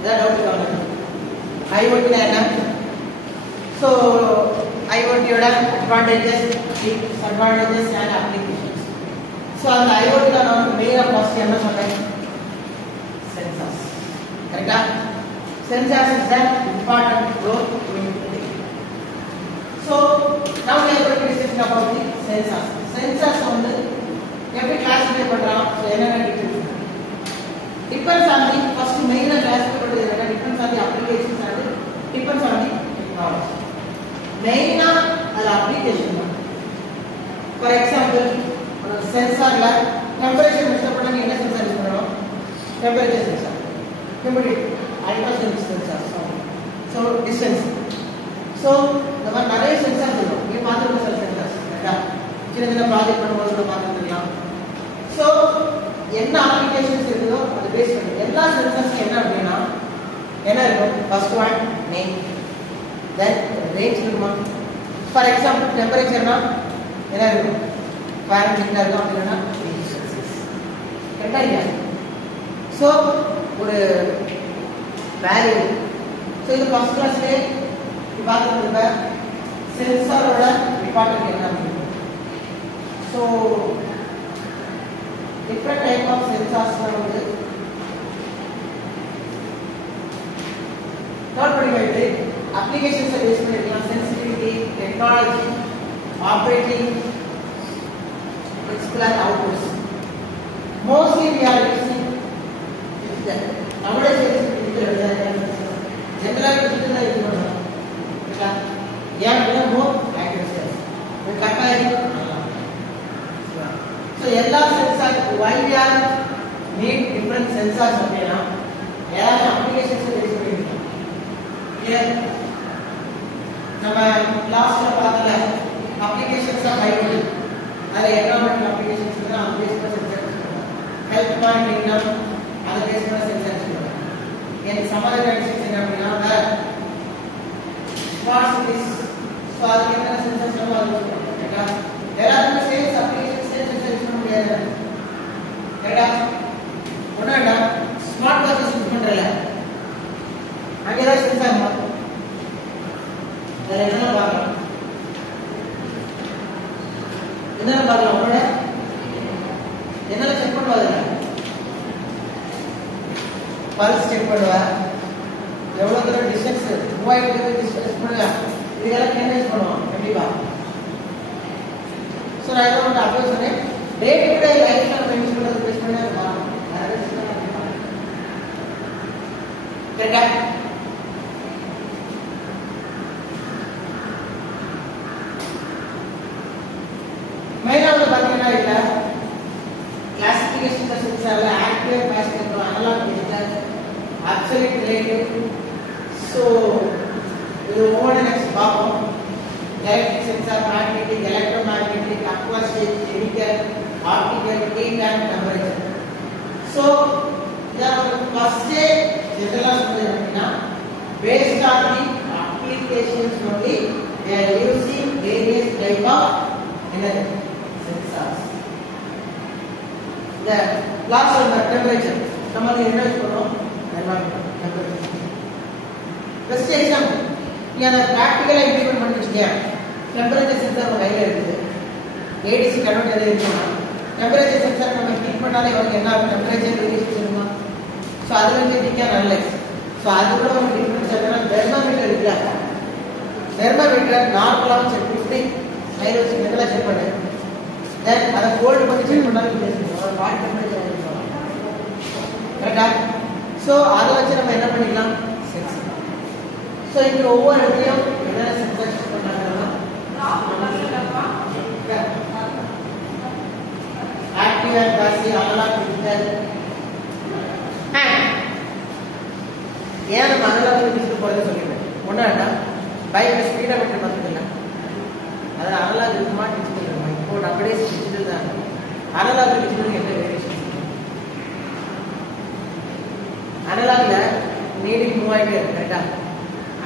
இதான் டவுட் கவனம். IoT என்ன? ஸோ IoT-யோட advantages, disadvantages and applications. So அந்த IoT-ல நான் மெயினாக ஃபர்ஸ்ட் என்ன சொன்னேன்? சென்சார்ஸ். கரெக்டா? Sensors is an important role in it. So now we are going to discuss about the sensors. Sensors வந்து எப்படி கிளாசிஃபை பண்றோம்? ஸோ என்னென்ன depends on the first main classification depends on the applications and depends on the technology. Main அது application. For example, சென்சார்ல temperature measure பண்ண என்ன sensor use பண்றோம்? Temperature sensor, humidity, ultrasonic sensor, so distance. So இந்த மாதிரி நிறைய sensors இருக்கும். நீங்க பார்த்துருக்க சில சென்சார்ஸ் கரெக்டா? சின்ன சின்ன ப்ராஜெக்ட் பண்ணும்போது கூட பார்த்துருக்கலாம். ஸோ என்ன அப்ளிகேஷன்ஸ் இருக்குதோ அதை பேஸ் பண்ணி எல்லா சென்சார்ஸ்க்கு என்ன அப்படின்னா என்ன இருக்கும்? ஃபர்ஸ்ட் ஒன் நேம், தென் ரேஞ்ச் இருக்குமா? ஃபார் எக்ஸாம்பிள் டெம்பரேச்சர்னா என்ன இருக்கும்? ஃபாரன்ஹீட்ல இருக்கும், அப்படின்னா கரெக்டா இல்லையா? ஸோ ஒரு வேல்யூ. ஸோ இது ஃபர்ஸ்ட் கிளாஸ்லேயே பார்த்துருக்க சென்சாரோட இம்பார்ட்டன்ட் என்ன அப்படின்னு. So different type of sensors வந்து third படிக்கிறது applications பேஸ் பண்ணிக்கலாம். sensitivity, technology, operating, principle and outputs. Mostly we are using digital. nowadays digital generally digital use பண்றோம். ஏன்னா more accuracy கரெக்டா. So எல்லா sensor why we are need different sensors அப்படினா எல்லா applications base பண்ணிருக்கோம். Clear? நம்ம கிளாஸ்ல பார்த்தல அப்ளிகேஷன்ஸ் ஆஃப் IoT. அதுல என்விரான்மெண்டல் அப்ளிகேஷன்ஸ் தான் அது பேஸ் பண்ண சென்சார்ஸ் சொல்றாங்க. ஹெல்த் மானிட்டரிங் அது பேஸ் பண்ண சென்சார்ஸ் சொல்றாங்க. எனக்கு சம்மர் கண்டிஷன்ஸ் என்ன அப்படினா ஸ்மார்ட் சிட்டிஸ். ஸோ அதுக்கு என்ன சென்சார்ஸ் நம்ம அது சொல்றாங்க. எல்லாருமே சேல்ஸ் அப்ளிகேஷன் கரெக்டா? ஒண்ணா ஸ்மார்ட் வாட்சஸ் யூஸ் பண்றல அங்கே ஏதாவது சென்சார் மாட்டோம். வேற என்ன பார்க்கலாம்? என்ன பார்க்கலாம்? உங்களோட என்னென்ன செக் பண்ணுவாங்க? பல்ஸ் செக் பண்ணுவா, எவ்வளவு தூரம் டிஸ்டன்ஸ் மூவ் ஆயிட்டு டிஸ்டன்ஸ் பண்ணுவா, இதெல்லாம் என்ன யூஸ் பண்ணுவோம் கண்டிப்பா. ஸோ நான் என்ன பண்ண அப்போ சொன்னேன், டே டு டே லைஃப்ல நம்ம யூஸ் பண்றது பேஸ் பண்ணி அது மாறும். கரெக்டா? மெயினா வந்து பாத்தீங்கன்னா இல்ல கிளாசிஃபிகேஷன் சென்சார்ல active, passive, analog, digital, absolute, relative. So இது ஒவ்வொரு நெக்ஸ்ட் பார்ப்போம். electric sensor, magnetic, electromagnetic, acoustic, chemical, optical, heat and temperature. So the first general சொல்றேன்னா based on the applications only they are using various type of sensors. The last one the temperature. நம்ம என்ன சொல்றோம்? temperature. First example நீங்க அத பிராக்டிகலா implement பண்ணிட்டீங்க. Temperature sensor உங்க கையில இருக்குது. ADC கன்வெர்ட்டர் இருக்குன்னா டெம்பரேச்சர் சென்சார் நம்ம ஹீட் பண்ணாலே உங்களுக்கு என்ன டெம்பரேச்சர் வேரியேஷன் இருக்குமா? சோ அதுல இருந்து நீங்க அனலைஸ். சோ அதுல ஒரு டிஃபரன்ஸ் என்னன்னா தெர்மோமீட்டர் இருக்குல. தெர்மோமீட்டர் நார்மலா செக் பண்ணி ஹைரோஸ் இதெல்லாம் செக் பண்ணு. தென் அத கோல்ட் பண்ணி செக் பண்ணாலும் பேசுவோம். பாடி டெம்பரேச்சர் சொல்லுவாங்க. கரெக்ட்டா? சோ அத வச்சு நம்ம என்ன பண்ணிக்கலாம்? So இங்க ஒவ்வொரு இடத்தையும் என்ன சென்சார் செக் பண்றாங்கன்னா active and passive, analog, digital. ஏன் நம்ம அனலாக் டிஜிட்டல் போறது சொல்லிட்டேன். ஒண்ணா பைக் ஸ்பீடா விட்டு பார்த்ததில்ல. அது அனலாக் இருக்குமா டிஜிட்டல் இருக்குமா? இப்போ நம்மளே டிஜிட்டல் தான். அனலாக் டிஜிட்டல் என்ன வேரியேஷன்? அனலாக்ல நீடிங் மூவ் ஆயிட்டே இருக்கு. கரெக்டா?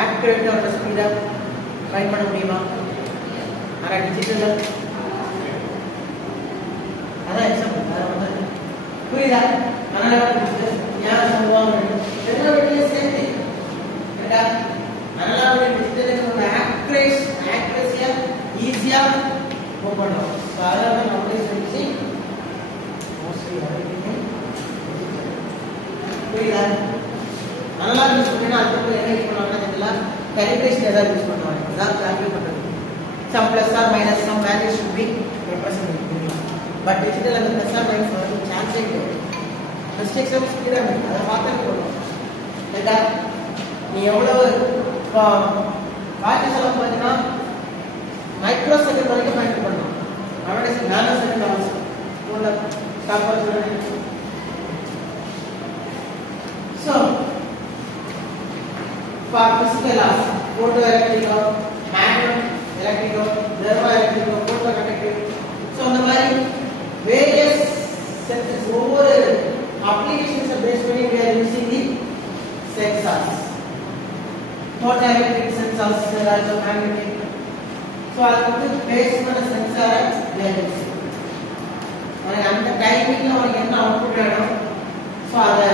ஆக்டிவேட்டரோட ஸ்பீடா ட்ரை பண்ண முடியுமா? ஆனா டிஜிட்டல் அதான் எக்ஸாம்பிள். புரியுதா? அதனால யார் சொல்லுவாங்க தெர்மோமீட்டர் சேம் புரியுதா? அனலாக் யூஸ் பண்ணினா அதுக்கு என்ன யூஸ் பண்ணுவாங்கன்னா இதெல்லாம் calibration ஏதாவது யூஸ் பண்ணுவாங்க. அதான் calculate பண்றது. Some plus or minus some value should be represented. But digital and plus or minus வரது சான்ஸே கிடையாது. மிஸ்டேக்ஸ் எல்லாம் ஸ்பீடா இருக்கு. அதை பார்த்தா போதும். ஏண்டா நீ எவ்வளவு வாட்ச் செலவு பண்ணினா மைக்ரோ செகண்ட் வரைக்கும் பயன்படுத்த பண்ணலாம். nowadays நானோ செகண்ட் ஆல்சோ போல ஸ்டாப் பண்ணுறது. So for physical laws, photoelectrical, magnetic-electrical, thermoelectrical, photoconductive. So இந்த மாதிரி various sensors ஒவ்வொரு applications based பண்ணி we are using the sensors. Photoelectric sensors, magnetic. So அதுக்கு பேஸ் பண்ண sensor we are using. அந்த டைமிங்ல உங்களுக்கு என்ன அவுட்புட் வேணும், ஸோ அதை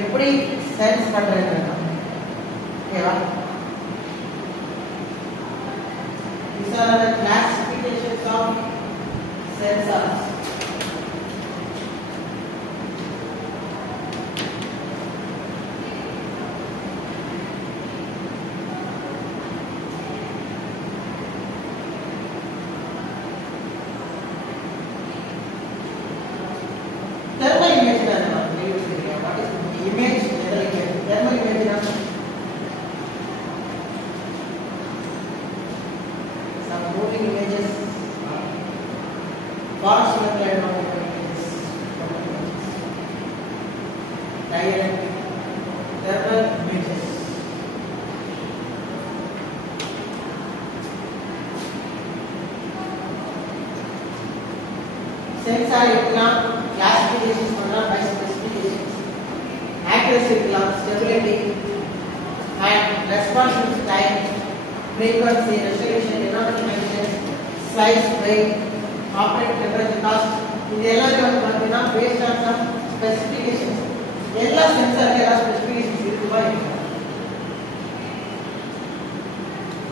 எப்படி சென்ஸ் பண்றது ஓகேவா? These are the classifications of sensors. Thermal image is what is image? Thermal image is some moving images, parts of the images, dielectric, thermal images. Sensor irukkalam, classifications பண்ணலாம் by specifications, accuracy irukkalam, stability and response time, frequency, resolution, denomination, size, weight, operating temperature, cost. இது எல்லாமே வந்து பார்த்தீங்கன்னா based on some specifications. எல்லா சென்சாருக்கு எல்லா specifications இருக்குவா இருக்கு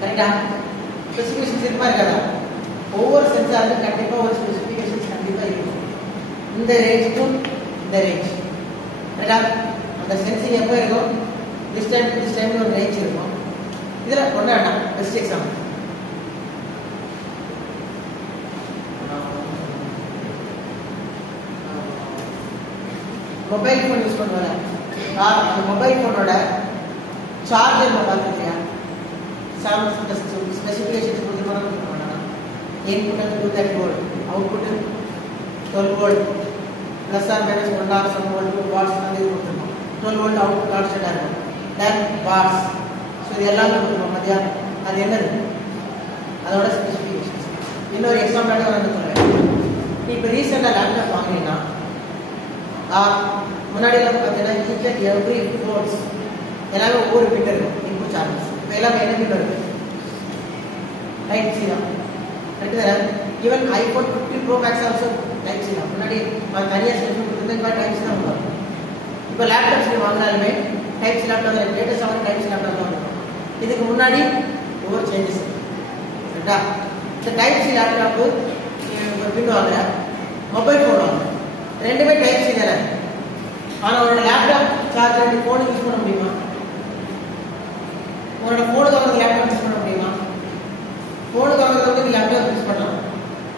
கரெக்டா? Specifications இருக்குமா இருக்காதா? ஒவ்வொரு சென்சாருக்கு கண்டிப்பா ஒரு ஸ்பெசிஃபிகேஷன்ஸ் கண்டிப்பா இருக்கும். இந்த ரேஞ்சுக்கும் இந்த ரேஞ்ச் கரெக்டா? அந்த சென்சிங் எப்போ இருக்கும்? this time ஒரு ரேஞ்ச் இருக்கும். இதுல ஒண்ணு வேண்டாம், best example mobile phone use பண்ணுவாங்க. அந்த மொபைல் ஃபோனோட சார்ஜர் பார்த்துருக்கியா? சம் ஸ்பெசிஃபிகேஷன்ஸ் கொடுத்துருப்பாங்க. Input 230 volt, output 12 volt, plus or minus 1 or some volt, watts அந்த இது கொடுத்துருப்போம். 12 வோல்ட் அவுட்புட் கான்ஸ்டன்டா இருக்கும். Then what's. ஸோ இது எல்லாமே கொடுத்துருப்போம் மதியா. அது என்னது? அதோட ஸ்பெசிஃபிகேஷன்ஸ். இன்னொரு எக்ஸாம்பிளாக வந்து சொல்லுவேன். இப்போ ரீசெண்டாக லேப்டாப் வாங்கினீங்கன்னா முன்னாடி எல்லாம் பார்த்தீங்கன்னா ஈச் அண்ட் எவ்ரி போர்ட்ஸ் எல்லாமே ஒவ்வொரு பிட் இருக்கும். இன்புட் சார்ஜஸ் இப்போ எல்லாமே என்ன பிட் இருக்கு? டைப் சி தான். கரெக்டு தானே? Even iPhone 15 Pro Max also type C தான். முன்னாடி தனியாக செல்ஃபோன் கொடுத்துருந்தா இப்போ டைப் சி தான் வரும். இப்போ லேப்டாப்ஸ் வாங்கினாலுமே டைப் சி லேப்டாப் லேட்டஸ்ட் ஆகும் டைப் சி லேப்டாப் தான் இருக்கும். இதுக்கு முன்னாடி ஒவ்வொரு சேஞ்சஸ் கரெக்டா? இந்த டைப் சி லேப்டாப் ஒரு பின் வாங்குற, மொபைல் ஃபோன் வாங்குற, ரெண்டுமே டைப் சி தானே. ஆனால் உன்னோட லேப்டாப் சார்ஜர் ஃபோனுக்கு யூஸ் பண்ண முடியுமா? உன்னோட ஃபோனுக்கு வாங்குறது லேப்டாப் யூஸ் பண்ண முடியுமா? ஃபோனுக்கு வாங்குறது வந்து நீ லேப்டாப் யூஸ் பண்ணலாம்.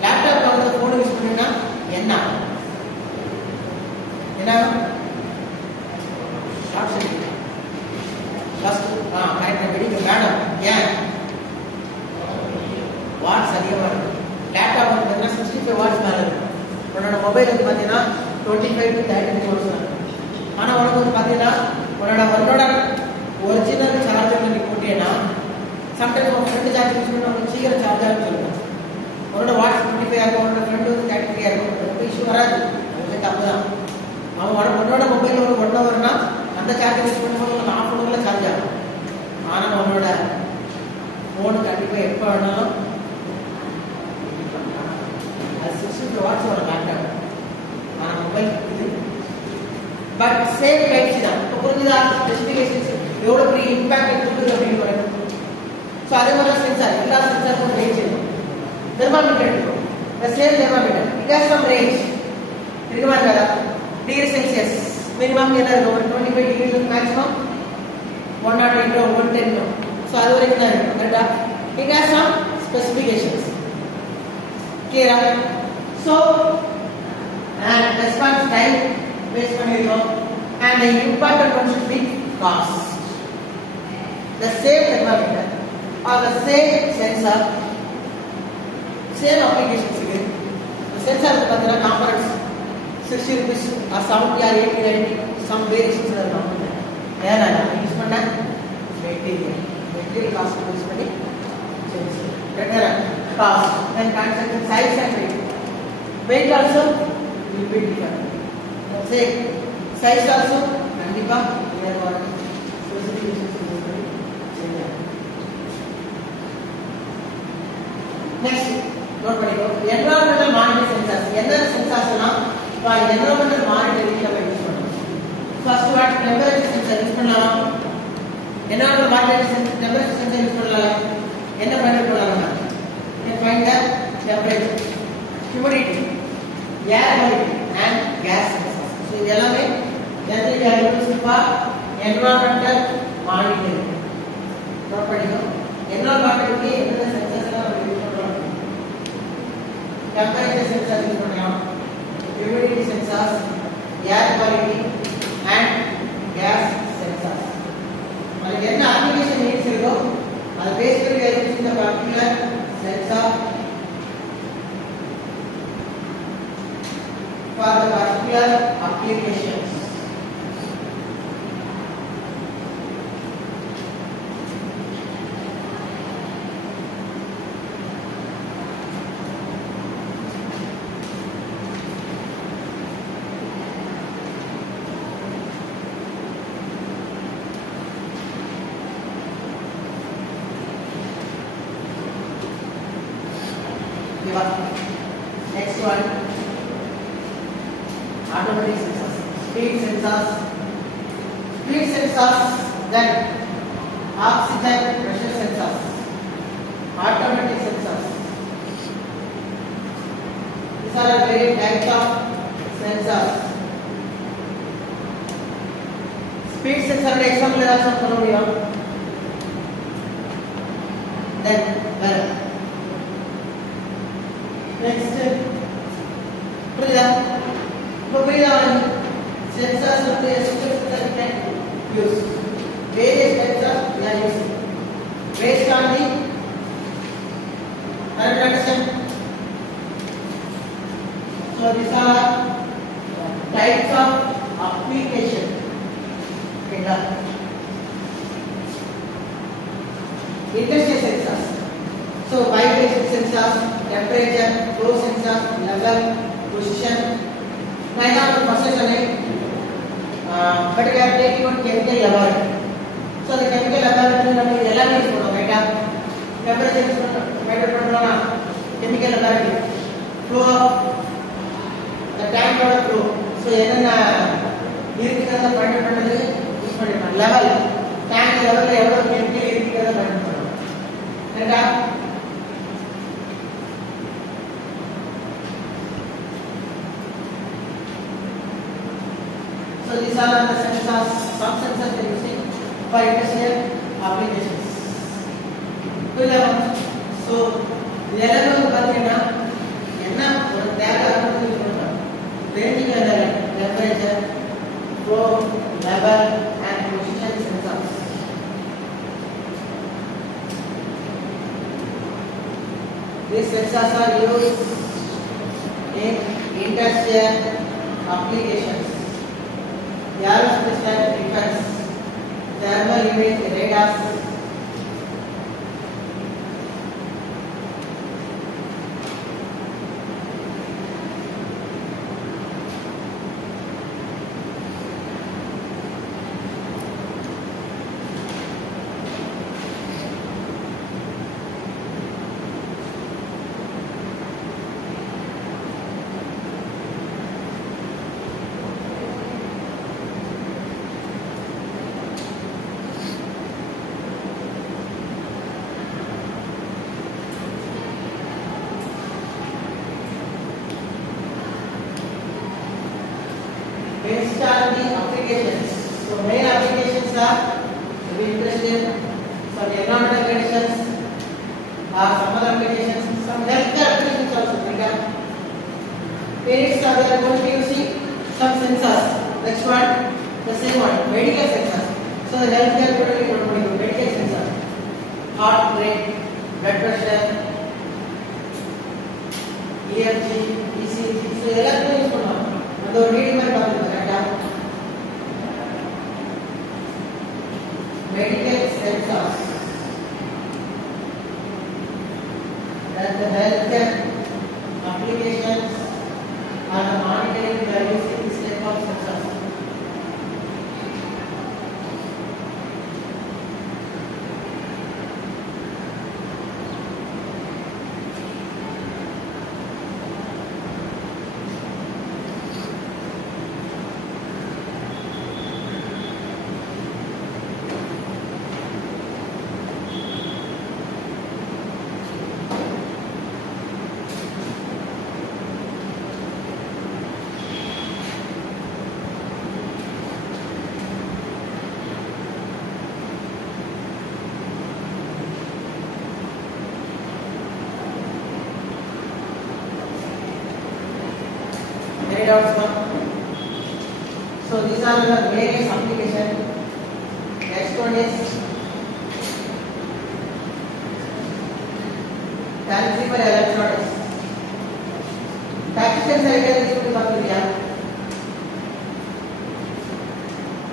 லேப்டாப் வாங்குறது ஃபோனுக்கு யூஸ் பண்ணினா என்ன என்ன வெடிக்க வேண்டாம். ஏன்? வாட்ஸ் அதிகமாக இருக்கு. லேப்டாப் வந்து பார்த்தீங்கன்னா 65 வாட்ஸ் மேலே இருக்கு. உன்னோட மொபைல் வந்து பார்த்தீங்கன்னா 25 to 30 வாட்ஸ் தான் இருக்கு. ஆனால் உனக்கு வந்து பார்த்தீங்கன்னா உன்னோட ஒரிஜினல் சார்ஜர் நீ போட்டீங்கன்னா சம்டைம்ஸ் உங்கள் ஃப்ரெண்டு சார்ஜ் யூஸ் பண்ணி உங்களுக்கு சீக்கிரம் சார்ஜ் ஆகுன்னு சொல்லுவாங்க. உன்னோட வாட்ஸ் 25 ஆகும், உன்னோட ஃப்ரெண்டு வந்து 33 ஆகும். ரொம்ப இஷ்யூ வராது. அது தப்பு தான். அவன் உன்னோட மொபைல் ஒரு 1 ஹவர்னா அந்த சார்ஜர் யூஸ் பண்ணும்போது உங்களுக்கு 1/2 ஹவர்ல சார்ஜ் ஆகும். ஆனால் உன்னோட ஃபோனு கண்டிப்பாக எப்போ வேணாலும் அது 65 வாட்ஸ் ஒரு லேப்டாப். ஆனால் மொபைல் இது பட் சேம் டைப்ஸ் தான். இப்போ புரிஞ்சுதா? ஸ்பெசிஃபிகேஷன்ஸ் எவ்வளோ பெரிய இம்பாக்ட் கொடுக்குது அப்படின்னு வரும். ஸோ அதே மாதிரி தான் சென்சார். எல்லா சென்சாருக்கும் ரேஞ்ச் இருக்கும். தெர்மாமீட்டர் எடுத்துக்கணும். The same thermometer, it has some range. இருக்குமா இருக்காதா? டிகிரி செல்சியஸ் minimum என்ன இருக்கு ஒரு 25 டிகிரி இருக்கு maximum 108 110 so அது வரைக்கும் தான் இருக்கு கரெக்ட்டா it has some specifications clear so and response time base பண்ணிருக்கோம் and the important one should be cost the same thermometer or the same sensor same applications இருக்கு sensor பார்த்தா components 60 rupees or 70 or 80 90 some variations இருக்கும் ஏன்னா use பண்ண material cost use பண்ணி better cost and transaction size and weight also will be different say size also kandipa here or specifications use பண்ணி செய்யலாம் next note பண்ணிக்கோ environmental monitoring sensors என்ன சென்சார்ஸ்னா for environmental monitoring நம்ம use பண்ணுவோம் first one temperature sensor use பண்ணலாம் environmental monitoring temperature sensor use பண்ணலாம் என்ன find பண்ணலாம் you find the temperature humidity air quality and gas sensors so இதெல்லாமே generally we are using for environmental monitoring note பண்ணிக்கோ environmental க்கு என்ன sensors எல்லாம் நம்ம யூஸ் பண்றோம் temperature sensor யூஸ் பண்ணலாம் humidity sensors air quality and gas sensors அதுக்கு என்ன application needs இருக்கோ அது basically we are using the particular sensor for the particular applications next one automatic sensors speed sensors then oxygen pressure sensors automatic sensors these are various types of sensors speed sensor का example ஏதாவது சொல்ல முடியுமா then well next புரியுதா இப்போ புரியுதா sensors வந்து sensors can use various types of we are using based on the current condition so these are types of application okay industrial sensors so vibration sensors temperature flow sensor level position now the process but we are taking on chemical laboratory so the chemical laboratory நம்ம எல்லாம் use பண்ணுவோம் ரைட்டா temperature use measure பண்றோம்னா chemical laboratory flow the tank oda flow so என்னென்ன இருக்குறத find பண்றது use பண்ணிடலாம் level tank level ல எவ்வளவு chemical இருக்குறத ஃபைண்ட் பண்றோம் ரைட்டா so these are the sensors some sensors we are using for industrial applications so இதெல்லாம் வந்து பாத்தீங்கன்னா என்ன ஒரு தேவை இருக்குன்னு சொல்றோம் ரேஞ்சிங் அந்த temperature flow level and position sensors these sensors are used in industrial applications aerospace and defense thermal image radars applications. So main applications are to be interested some environmental conditions or some other applications, some healthcare applications also. Parents are there going to be using some sensors. Next one, the same one, medical sensors. So the healthcare totally going to be medical sensors. Heart rate, blood pressure, EFG, ECG. So everything is going on. And the reading my problem, correct? Medical sensors. That's the healthcare applications and the monitoring values in this type of sensors. So these are the various applications. Next one is tangible electronics. Touch sensor is used for the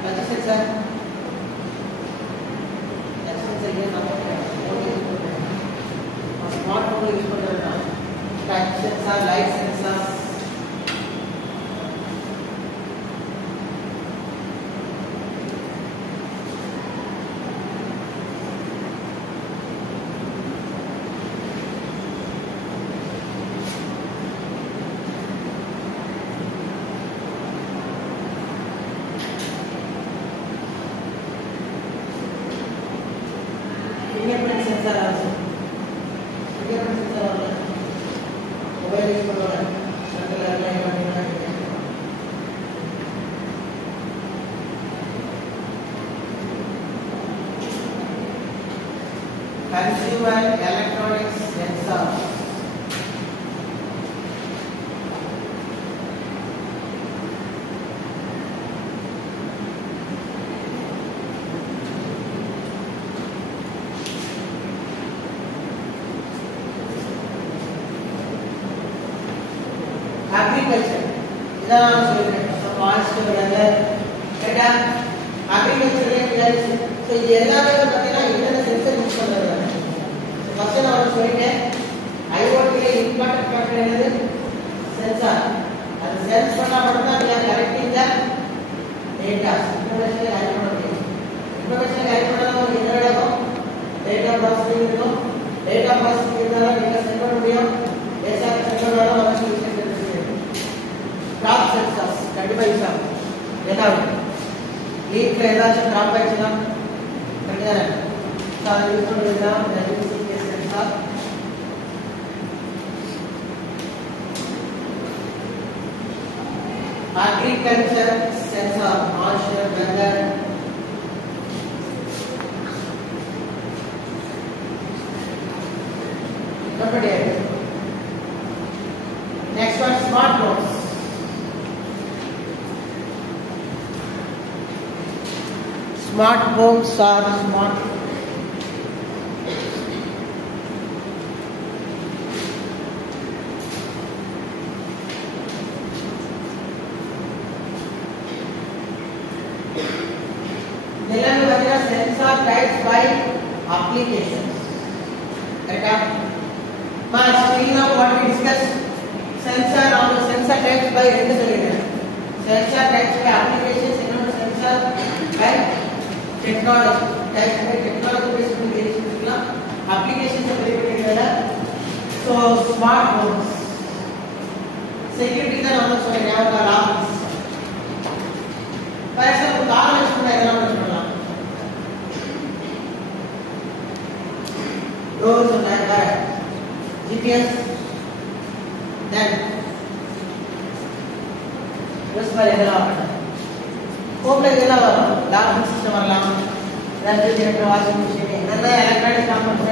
touch sensor. Touch sensor is not smartphone use for the touch sensor, light sensors. Fingerprint sensor also. Fingerprint sensor also. Mobile use for the consumer electronics sensor. Agriculture. So moisture weather, data, agriculture. So ये எல்லாமே பார்த்தீங்கன்னா என்னென்ன sensor use பண்றாங்க. So first நான் சொல்லிட்டேன் IoT ல important factor என்னது sensor. அது சென்ஸ் பண்ணா மட்டும் தான் we are collecting the data. Information carry பண்ண முடியும். இன்ஃபர்மேஷன் கேரி பண்ணா நமக்கு என்ன நடக்கும்? டேட்டா ப்ராசஸிங் இருக்கும். டேட்டா ப்ராசஸிங் இருந்தா நீங்க சென்ட் பண்ண முடியும். டேட்டா சென்ட் பண்ணா நமக்கு யூஸ் பண்ண முடியும். Crop sensors கண்டிப்பா யூஸ் ஆகும். என்ன லீஃப்ல ஏதாச்சும் கிராப் ஆயிடுச்சுன்னா கரெக்டா சார் யூஸ் பண்ணிடலாம். WCK sensor. Agriculture sensor, moisture, weather. Next one, smartphones. Smartphones are smart. Sensor types by applications. Correct? But still now what we discussed, sensor on the sensor types by sensor types by applications, sensor by technology. Types by technology based applications are very particular. So smartphones. Security then also we have the alarms. For example, car use பண்ணலாம். Doors on like that. GPS. Then just for example, ஹோமில் இதெல்லாம் வரும், லாஃபிங் system வரலாம், refrigerator, washing machine, இதெல்லாம் electronic compound